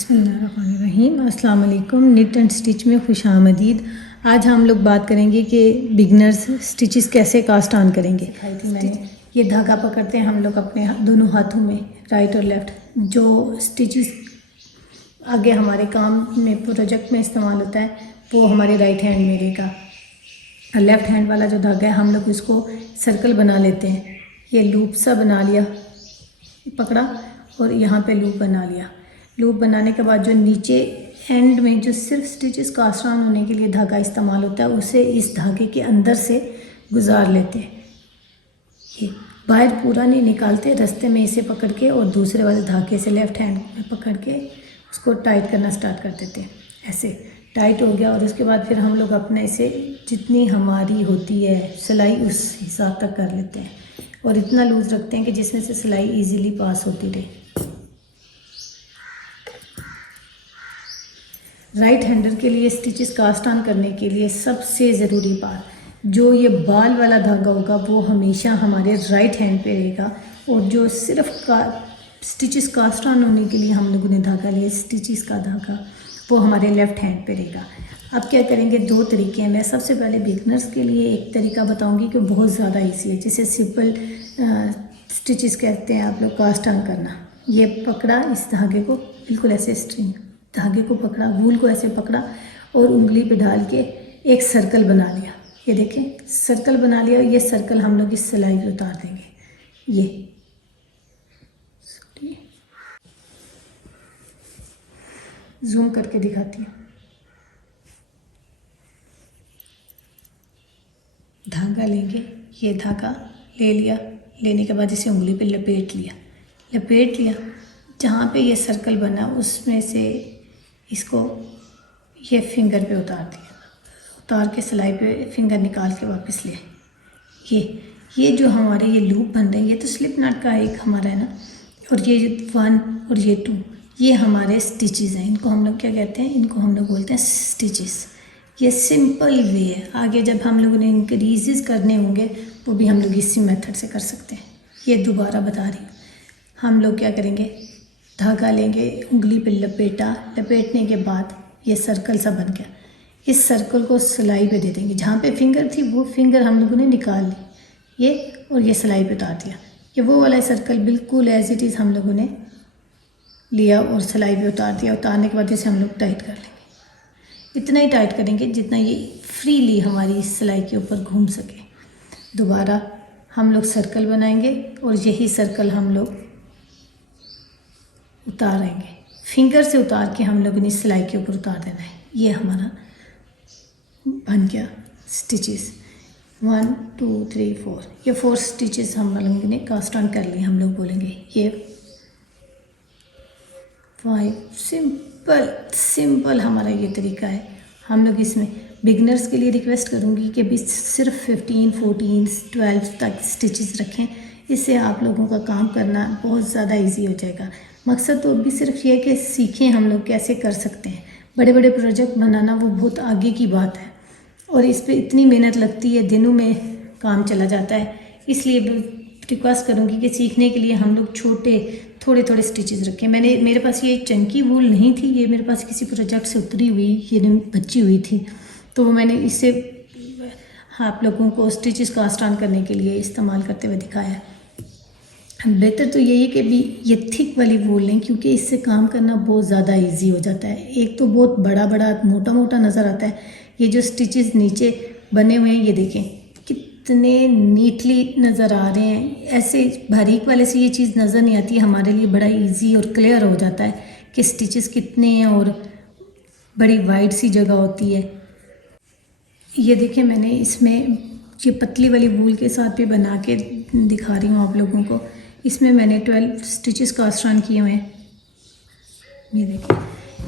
बिस्मिल्लाहिर्रहमानिर्रहीम। अस्सलाम वालेकुम। निट एंड स्टिच में खुश आमदीद। आज हम लोग बात करेंगे कि बिगनर्स स्टिचेस कैसे कास्ट ऑन करेंगे। दिखाई थी मैंने। ये धागा पकड़ते हैं हम लोग अपने दोनों हाथों में, राइट और लेफ़्ट। जो स्टिचेस आगे हमारे काम में प्रोजेक्ट में इस्तेमाल होता है वो हमारे राइट हैंड में रहेगा। लेफ़्ट हैंड वाला जो धागा है हम लोग इसको सर्कल बना लेते हैं। ये लूप सा बना लिया, पकड़ा और यहाँ पे लूप बना लिया। लूप बनाने के बाद जो नीचे एंड में जो सिर्फ स्टिचेस कास्ट ऑन होने के लिए धागा इस्तेमाल होता है उसे इस धागे के अंदर से गुजार लेते हैं। ये बाहर पूरा नहीं निकालते, रास्ते में इसे पकड़ के और दूसरे वाले धागे से लेफ़्ट हैंड में पकड़ के उसको टाइट करना स्टार्ट कर देते हैं। ऐसे टाइट हो गया और उसके बाद फिर हम लोग अपने से जितनी हमारी होती है सिलाई उस हिसाब तक कर लेते हैं और इतना लूज़ रखते हैं कि जिसमें से सिलाई इजीली पास होती रहे। राइट हैंडर के लिए स्टिचेस कास्ट ऑन करने के लिए सबसे ज़रूरी बात, जो ये बाल वाला धागा होगा वो हमेशा हमारे राइट हैंड पे रहेगा और जो सिर्फ स्टिचेस कास्ट ऑन होने के लिए हम लोगों ने धागा लिया स्टिचेस का धागा वो हमारे लेफ़्ट हैंड पे रहेगा। अब क्या करेंगे, दो तरीके हैं। मैं सबसे पहले बिगनर्स के लिए एक तरीका बताऊंगी कि बहुत ज़्यादा ईजी है, जिसे सिंपल स्टिचेस कहते हैं आप लोग कास्ट ऑन करना। ये पकड़ा इस धागे को, बिल्कुल ऐसे स्ट्रिंग धागे को पकड़ा, वूल को ऐसे पकड़ा और उंगली पे डाल के एक सर्कल बना लिया। ये देखें सर्कल बना लिया। ये सर्कल हम लोग इस सिलाई पे उतार देंगे। ये जूम करके दिखाती हूँ। धागा लेंगे, ये धागा ले लिया, लेने के बाद इसे उंगली पे लपेट लिया। जहाँ पे ये सर्कल बना उसमें से इसको ये फिंगर पे उतार दिया, उतार के सिलाई पे फिंगर निकाल के वापस ले। ये जो हमारे ये लूप बन रहे हैं ये तो स्लिप नट का एक हमारा है ना, और ये 1 और ये 2 ये हमारे स्टिचेस हैं। इनको हम लोग क्या कहते हैं, इनको हम लोग बोलते हैं स्टिचेस। ये सिंपल वे है। आगे जब हम लोगों ने इंक्रीजेस करने होंगे वो भी हम लोग इसी मेथड से कर सकते हैं। ये दोबारा बता रही हूँ। हम लोग क्या करेंगे, धागा लेंगे, उंगली पे लपेटने के बाद ये सर्कल सा बन गया। इस सर्कल को सिलाई पे दे देंगे। जहाँ पे फिंगर थी वो फिंगर हम लोगों ने निकाल ली, ये और ये सिलाई पे उतार दिया। ये वो वाला सर्कल बिल्कुल एज इट इज़ हम लोगों ने लिया और सिलाई पे उतार दिया। उतारने के बाद इसे हम लोग टाइट कर लेंगे। इतना ही टाइट करेंगे जितना ये फ्रीली हमारी इस सिलाई के ऊपर घूम सके। दोबारा हम लोग सर्कल बनाएंगे और यही सर्कल हम लोग उतारेंगे। फिंगर से उतार के हम लोगों ने सिलाई के ऊपर उतार देना है। ये हमारा बन गया स्टिचेस 1 2 3 4। ये 4 स्टिचेस हम लोगों ने कास्ट ऑन कर लिए। हम लोग बोलेंगे ये 5। सिंपल हमारा ये तरीका है। हम लोग इसमें बिगनर्स के लिए रिक्वेस्ट करूँगी कि भी सिर्फ 15 14 12 तक स्टिचेस रखें। इससे आप लोगों का काम करना बहुत ज़्यादा इजी हो जाएगा। मकसद तो भी सिर्फ ये है कि सीखें हम लोग कैसे कर सकते हैं। बड़े बड़े प्रोजेक्ट बनाना वो बहुत आगे की बात है और इस पे इतनी मेहनत लगती है, दिनों में काम चला जाता है। इसलिए रिक्वेस्ट करूँगी कि सीखने के लिए हम लोग थोड़े स्टिचेस रखें। मेरे पास ये चंकी वूल नहीं थी, ये मेरे पास किसी प्रोजेक्ट से उतरी हुई ये बची हुई थी, तो मैंने इससे आप लोगों को स्टिचेस कास्ट ऑन करने के लिए इस्तेमाल करते हुए दिखाया। बेहतर तो यही है कि भी ये थिक वाली वूल लें, क्योंकि इससे काम करना बहुत ज़्यादा इजी हो जाता है। एक तो बहुत बड़ा मोटा नज़र आता है। ये जो स्टिचेस नीचे बने हुए हैं ये देखें कितने नीटली नज़र आ रहे हैं। ऐसे बारीक वाले से ये चीज़ नज़र नहीं आती। हमारे लिए बड़ा इजी और क्लियर हो जाता है कि स्टिचेस कितने हैं और बड़ी वाइड सी जगह होती है। ये देखें मैंने इसमें ये पतली वाली वूल के साथ भी बना के दिखा रही हूँ आप लोगों को। इसमें मैंने 12 स्टिचेस कास्ट ऑन किए हुए हैं। ये देखिए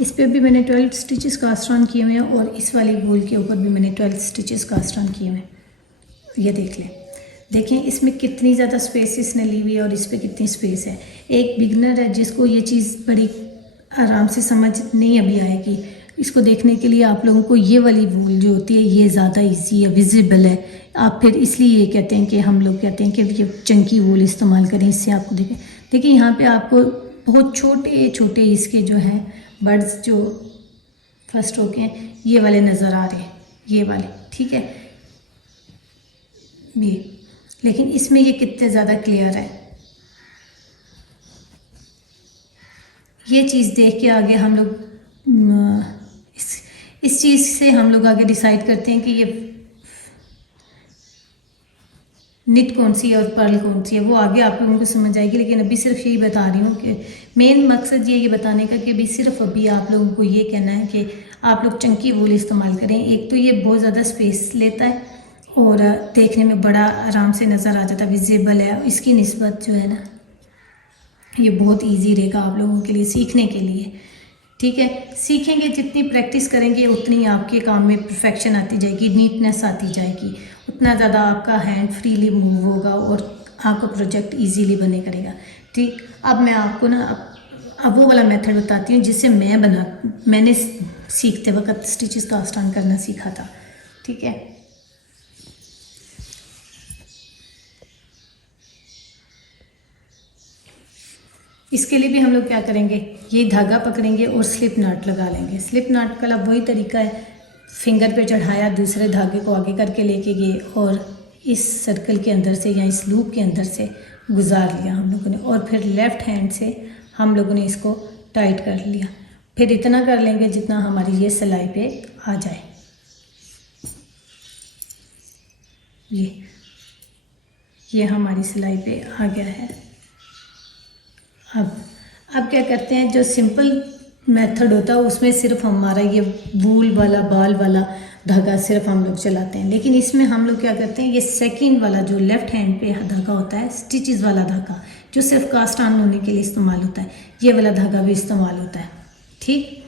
इस पर भी मैंने 12 स्टिचेस कास्ट ऑन किए हुए हैं और इस वाली वूल के ऊपर भी मैंने 12 स्टिचेस कास्ट ऑन किए हुए हैं। ये देख लें, देखें इसमें कितनी ज़्यादा स्पेस इसने ली हुई है और इस पर कितनी स्पेस है। एक बिगनर है जिसको ये चीज़ बड़ी आराम से समझ नहीं अभी आएगी, इसको देखने के लिए आप लोगों को ये वाली वूल जो होती है ये ज़्यादा इजी है, विजिबल है। आप फिर इसलिए ये कहते हैं कि हम लोग कहते हैं कि ये चंकी वूल इस्तेमाल करें, इससे आपको देखिए यहाँ पे आपको बहुत छोटे छोटे इसके जो हैं बर्ड्स जो फर्स्ट रो के हैं ये वाले नज़र आ रहे हैं, ये वाले, ठीक है ये। लेकिन इसमें ये कितने ज़्यादा क्लियर है, ये चीज़ देख के आगे हम लोग इस चीज़ से हम लोग आगे डिसाइड करते हैं कि ये निट कौन सी है और पर्ल कौन सी है, वो आगे आप लोगों को समझ आएगी। लेकिन अभी सिर्फ यही बता रही हूँ कि मेन मकसद ये बताने का कि अभी सिर्फ अभी आप लोगों को ये कहना है कि आप लोग चंकी वूल इस्तेमाल करें। एक तो ये बहुत ज़्यादा स्पेस लेता है और देखने में बड़ा आराम से नज़र आ जाता है, विजिबल है। इसकी निस्बत जो है ना ये बहुत ईजी रहेगा आप लोगों के लिए सीखने के लिए, ठीक है। सीखेंगे, जितनी प्रैक्टिस करेंगे उतनी आपके काम में परफेक्शन आती जाएगी, नीटनेस आती जाएगी, उतना ज़्यादा आपका हैंड फ्रीली मूव होगा और आपका प्रोजेक्ट इजीली बने करेगा, ठीक। अब मैं आपको ना अब वो वाला मेथड बताती हूँ जिससे मैंने सीखते वक्त स्टिचेस कास्ट ऑन करना सीखा था, ठीक है। इसके लिए भी हम लोग क्या करेंगे, ये धागा पकड़ेंगे और स्लिप नॉट लगा लेंगे। स्लिप नॉट का वही तरीका है, फिंगर पे चढ़ाया, दूसरे धागे को आगे करके लेके गए और इस सर्कल के अंदर से या इस लूप के अंदर से गुजार लिया हम लोगों ने, और फिर लेफ़्ट हैंड से हम लोगों ने इसको टाइट कर लिया। फिर इतना कर लेंगे जितना हमारी ये सिलाई पे आ जाए। ये हमारी सिलाई पे आ गया है। अब क्या करते हैं, जो सिंपल मेथड होता है उसमें सिर्फ हमारा ये वूल वाला बाल वाला धागा सिर्फ हम लोग चलाते हैं। लेकिन इसमें हम लोग क्या करते हैं, ये सेकंड वाला जो लेफ़्ट हैंड पे धागा होता है, स्टिचेस वाला धागा जो सिर्फ कास्ट ऑन होने के लिए इस्तेमाल होता है, ये वाला धागा भी इस्तेमाल होता है, ठीक।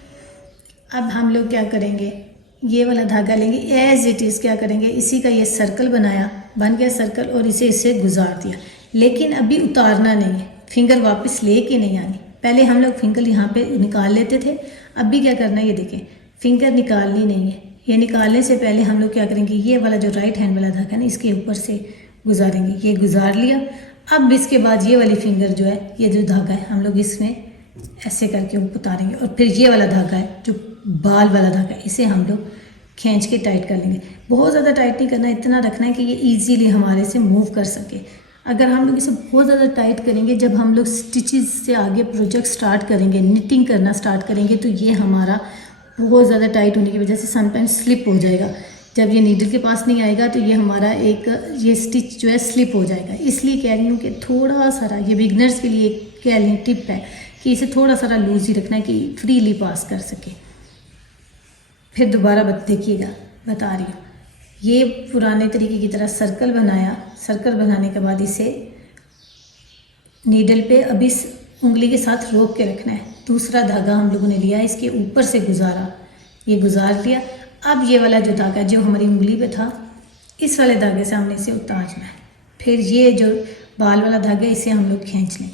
अब हम लोग क्या करेंगे, ये वाला धागा लेंगे, एज इट इज़ क्या करेंगे, इसी का ये सर्कल बनाया, बन गया सर्कल, और इसे गुजार दिया। लेकिन अभी उतारना नहीं है, फिंगर वापस ले के नहीं आनी। पहले हम लोग फिंगर यहाँ पे निकाल लेते थे, अब भी क्या करना है, ये देखें फिंगर निकालनी नहीं है। ये निकालने से पहले हम लोग क्या करेंगे, ये वाला जो राइट हैंड वाला धागा है ना, इसके ऊपर से गुजारेंगे। ये गुजार लिया। अब इसके बाद ये वाली फिंगर जो है, ये जो धागा है, हम लोग इसमें ऐसे करके उतारेंगे, और फिर ये वाला धागा है जो बाल वाला धागा है, इसे हम लोग खींच के टाइट कर लेंगे। बहुत ज़्यादा टाइट नहीं करना, इतना रखना है कि ये ईजीली हमारे से मूव कर सके। अगर हम लोग इसे बहुत ज़्यादा टाइट करेंगे, जब हम लोग स्टिचेस से आगे प्रोजेक्ट स्टार्ट करेंगे, निटिंग करना स्टार्ट करेंगे, तो ये हमारा बहुत ज़्यादा टाइट होने की वजह से समटाइम्स स्लिप हो जाएगा। जब ये नीडल के पास नहीं आएगा तो ये हमारा ये स्टिच जो है स्लिप हो जाएगा। इसलिए कह रही हूँ कि थोड़ा सारा, ये बिगनर्स के लिए कह लें टिप है कि इसे थोड़ा सारा लूज ही रखना है कि फ्रीली पास कर सके। फिर दोबारा देखिएगा, बता रही हूँ। ये पुराने तरीके की तरह सर्कल बनाया, सर्कल बनाने के बाद इसे नीडल पे अभी उंगली के साथ रोक के रखना है। दूसरा धागा हम लोगों ने लिया, इसके ऊपर से गुजारा, ये गुजार लिया। अब ये वाला जो धागा जो हमारी उंगली पे था, इस वाले धागे से हमने इसे उतारना है। फिर ये जो बाल वाला धागा है, इसे हम लोग खींच लें।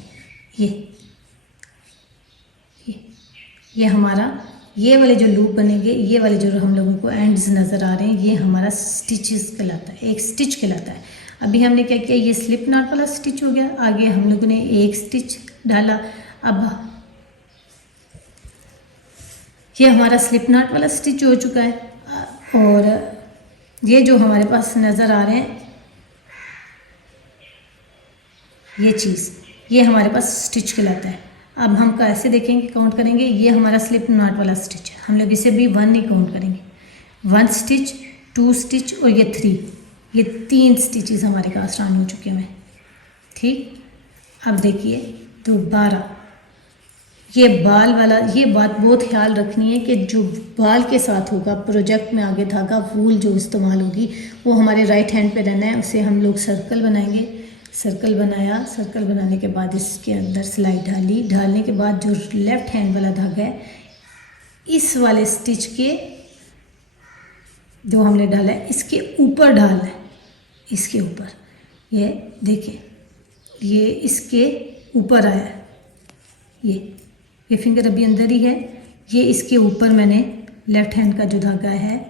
ये हमारा, ये वाले जो लूप बनेंगे, ये वाले जो हम लोगों को एंड्स नज़र आ रहे हैं, ये हमारा स्टिचेस कहलाता है, एक स्टिच कहलाता है। अभी हमने क्या किया, ये स्लिप नॉट वाला स्टिच हो गया। आगे हम लोगों ने एक स्टिच डाला। अब ये हमारा स्लिप नॉट वाला स्टिच हो चुका है, और ये जो हमारे पास नज़र आ रहे हैं, ये चीज़, ये हमारे पास स्टिच कहलाता है। अब हम कैसे देखेंगे, काउंट करेंगे। ये हमारा स्लिप नॉट वाला स्टिच है, हम लोग इसे भी 1 नहीं काउंट करेंगे। 1 स्टिच, 2 स्टिच और ये 3, ये 3 स्टिचेस हमारे कास्ट ऑन हो चुके हैं, ठीक। अब देखिए दोबारा ये बाल वाला, ये बात बहुत ख्याल रखनी है कि जो बाल के साथ होगा प्रोजेक्ट में आगे धागा वूल जो इस्तेमाल होगी वो हमारे राइट हैंड पे रहना है। उसे हम लोग सर्कल बनाएंगे। सर्कल बनाया, सर्कल बनाने के बाद इसके अंदर सिलाई डाली, डालने के बाद जो लेफ़्ट हैंड वाला धागा है, इस वाले स्टिच के जो हमने डाला है इसके ऊपर डालना है, इसके ऊपर। ये देखें, ये इसके ऊपर आया है, ये फिंगर अभी अंदर ही है, ये इसके ऊपर मैंने लेफ़्ट हैंड का जो धागा है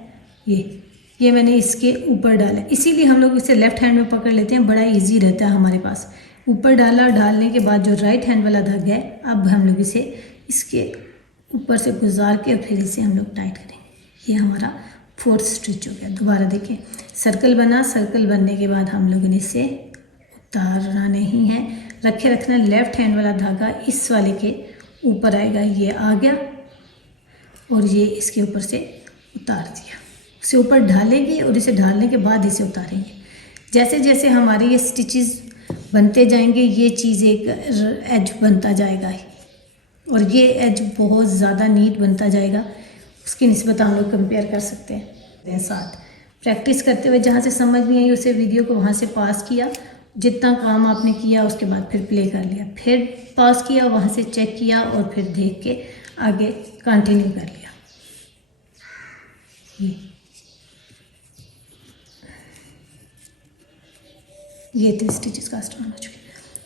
ये मैंने इसके ऊपर डाला। इसीलिए हम लोग इसे लेफ़्ट हैंड में पकड़ लेते हैं, बड़ा इजी रहता है हमारे पास। ऊपर डाला, डालने के बाद जो राइट हैंड वाला धागा है, अब हम लोग इसे इसके ऊपर से गुजार के और फिर इसे हम लोग टाइट करेंगे। ये हमारा 4th स्टिच हो गया। दोबारा देखें, सर्कल बना, सर्कल बनने के बाद हम लोगों ने इसे उतारना नहीं है, रखे रखना। लेफ्ट हैंड वाला धागा इस वाले के ऊपर आएगा, ये आ गया और ये इसके ऊपर से उतार दिया। इसे ऊपर ढालेंगे और इसे ढालने के बाद इसे उतारेंगे। जैसे जैसे हमारे ये स्टिचेस बनते जाएंगे ये चीज़ एक एज बनता जाएगा और ये एज बहुत ज़्यादा नीट बनता जाएगा। उसकी निस्बत हम लोग कंपेयर कर सकते हैं साथ। प्रैक्टिस करते हुए जहाँ से समझ नहीं आई उसे वीडियो को वहाँ से पास किया, जितना काम आपने किया उसके बाद फिर प्ले कर लिया, फिर पास किया, वहाँ से चेक किया और फिर देख के आगे कंटिन्यू कर लिया। ये 3 स्टिचेस कास्ट ऑन हो चुके।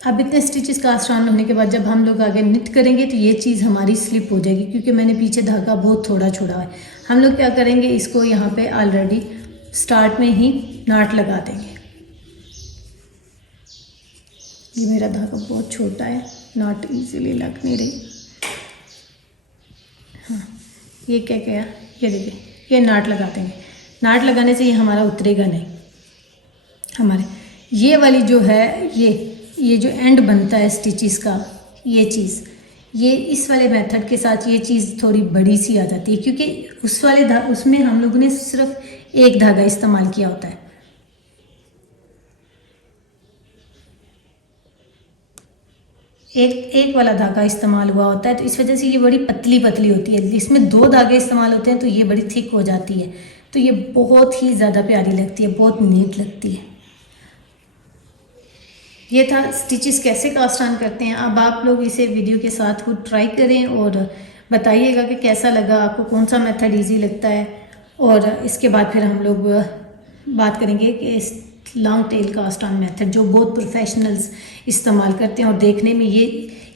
अब इतने स्टिचेस कास्ट ऑन होने के बाद जब हम लोग आगे निट करेंगे तो ये चीज़ हमारी स्लिप हो जाएगी, क्योंकि मैंने पीछे धागा बहुत थोड़ा छोड़ा है। हम लोग क्या करेंगे, इसको यहाँ पे ऑलरेडी स्टार्ट में ही नाट लगा देंगे। ये मेरा धागा बहुत छोटा है, नाट इजीली लग नहीं रही। हाँ, ये क्या किया, ये देखिए, ये नाट लगा देंगे। नाट लगाने से ये हमारा उतरेगा नहीं। हमारे ये वाली जो है, ये जो एंड बनता है स्टिचेस का, ये चीज़, ये इस वाले मेथड के साथ ये चीज़ थोड़ी बड़ी सी आ जाती है, क्योंकि उस वाले उसमें हम लोगों ने सिर्फ एक धागा इस्तेमाल किया होता है। एक वाला धागा इस्तेमाल हुआ होता है, तो इस वजह से ये बड़ी पतली पतली होती है। इसमें 2 धागे इस्तेमाल होते हैं तो ये बड़ी थिक हो जाती है, तो ये बहुत ही ज़्यादा प्यारी लगती है, बहुत नीट लगती है। ये था स्टिचेस कैसे कास्ट ऑन करते हैं। अब आप लोग इसे वीडियो के साथ खुद ट्राई करें और बताइएगा कि कैसा लगा, आपको कौन सा मेथड इजी लगता है। और इसके बाद फिर हम लोग बात करेंगे कि इस long tail cast on method जो बहुत प्रोफेशनल्स इस्तेमाल करते हैं, और देखने में ये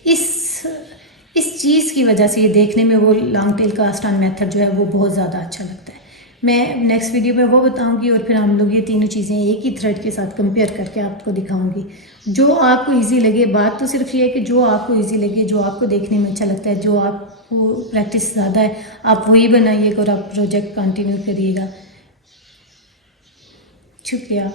इस चीज़ की वजह से ये देखने में वो long tail cast on method जो है वो बहुत ज़्यादा अच्छा लगता है। मैं नेक्स्ट वीडियो में वो बताऊंगी और फिर हम लोग ये तीनों चीज़ें एक ही थ्रेड के साथ कंपेयर करके आपको दिखाऊंगी। जो आपको इजी लगे, बात तो सिर्फ ये है कि जो आपको इजी लगे, जो आपको देखने में अच्छा लगता है, जो आपको प्रैक्टिस ज़्यादा है, आप वही बनाइएगा और आप प्रोजेक्ट कंटिन्यू करिएगा। शुक्रिया।